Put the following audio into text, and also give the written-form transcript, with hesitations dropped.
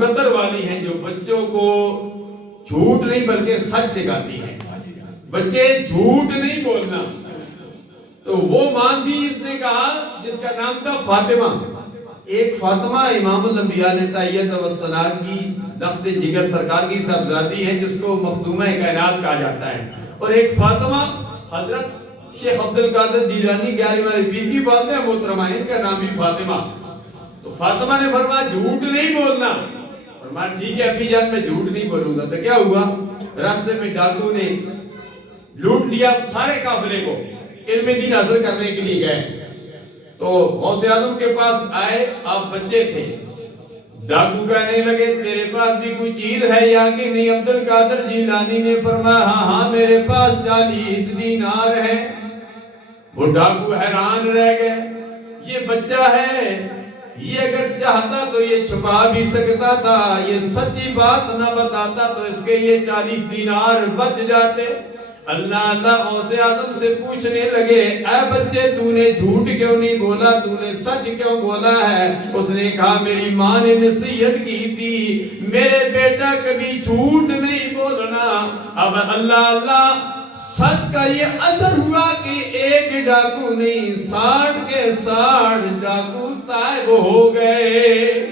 قدر والی ہیں جو بچوں کو جھوٹ نہیں بلکہ سچ سکھاتی ہیں. بچے جھوٹ نہیں بولنا. تو وہ ماں تھی، اس نے کہا، جس کا نام تھا فاطمہ. ایک فاطمہ امام الانبیاء طیبۃ والثناء کی لفظ جگر سرکار کی صاحبزادی ہے، جس کو مخدومہ کائنات کہا جاتا ہے. اور ایک فاطمہ حضرت شیخ عبد القادر جیلانی 11ویں پیر کی بات ہے محترمہ، ان کا نام بھی فاطمہ. تو فاطمہ نے فرمایا جھوٹ نہیں بولنا. فرمایا ٹھیک ہے اپی جان میں جھوٹ نہیں بولوں گا. تو کیا ہوا؟ راستے میں ڈاکو نے لوٹ لیا سارے قافلے کو، علم دین حاصل کرنے کے لیے گئے. تو غوث اعظم کے پاس آئے، آپ بچے تھے. ڈاکو کہنے لگے تیرے پاس بھی کوئی چیز ہے یا کہ نہیں؟ عبد القادر جیلانی نے فرمایا ہاں میرے پاس 40 دینار ہے. وہ ڈاکو حیران رہ گئے، یہ بچہ ہے، یہ اگر چاہتا تو یہ چھپا بھی سکتا تھا، یہ سچی بات نہ بتاتا تو اس کے یہ 40 دینار بچ جاتے. اللہ غوث اعظم سے پوچھنے لگے اے بچے تو نے جھوٹ کیوں نہیں بولا، تو نے سچ کیوں بولا ہے؟ اس نے کہا میری ماں نے نصیحت کی تھی میرے بیٹا کبھی جھوٹ نہیں بولنا. اب اللہ سچ کا یہ اثر ہوا کہ ایک ڈاکو نہیں 60 کے 60 ڈاکو تائب ہو گئے.